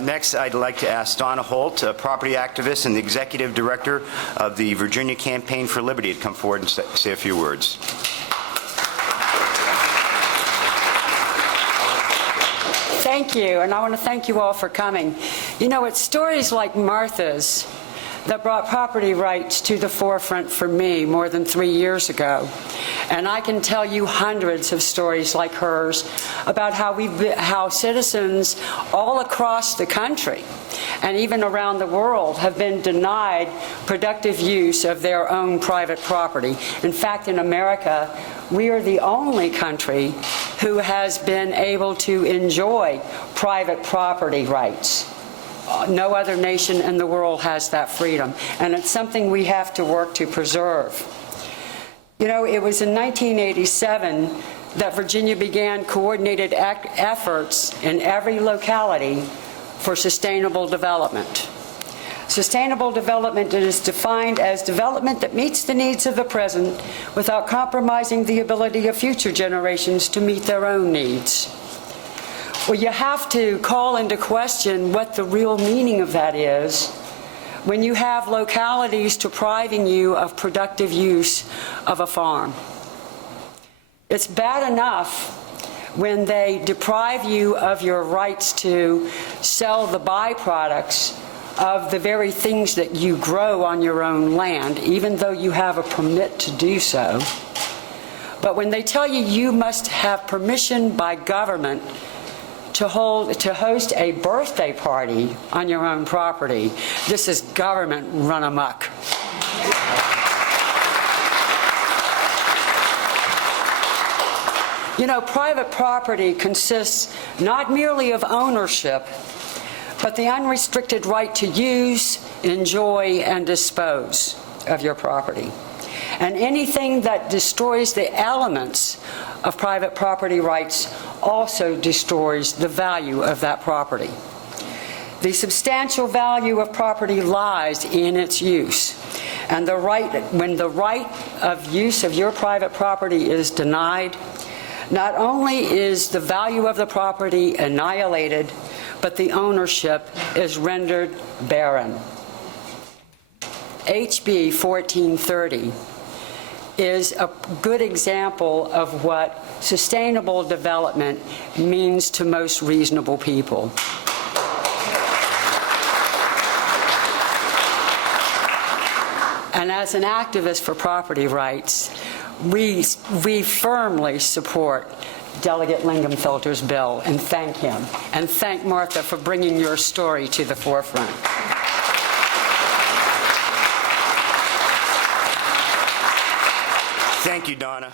Next, I'd like to ask Donna Holt, a property activist and the executive director of the Virginia Campaign for Liberty, to come forward and say a few words. Thank you, and I want to thank you all for coming. You know, it's stories like Martha's that brought property rights to the forefront for me more than 3 years ago. And I can tell you hundreds of stories like hers about how citizens all across the country and even around the world have been denied productive use of their own private property. In fact, in America, we are the only country who has been able to enjoy private property rights. No other nation in the world has that freedom, and it's something we have to work to preserve. You know, it was in 1987 that Virginia began coordinated efforts in every locality for sustainable development. Sustainable development is defined as development that meets the needs of the present without compromising the ability of future generations to meet their own needs. Well, you have to call into question what the real meaning of that is when you have localities depriving you of productive use of a farm. It's bad enough when they deprive you of your rights to sell the byproducts of the very things that you grow on your own land, even though you have a permit to do so. But when they tell you you must have permission by government to host a birthday party on your own property, this is government run amok. You know, private property consists not merely of ownership, but the unrestricted right to use, enjoy, and dispose of your property. And anything that destroys the elements of private property rights also destroys the value of that property. The substantial value of property lies in its use. And when the right of use of your private property is denied, not only is the value of the property annihilated, but the ownership is rendered barren. HB 1430 is a good example of what sustainable development means to most reasonable people. And as an activist for property rights, we firmly support Delegate Lingamfelter's bill and thank him. And thank Martha for bringing your story to the forefront. Thank you, Donna.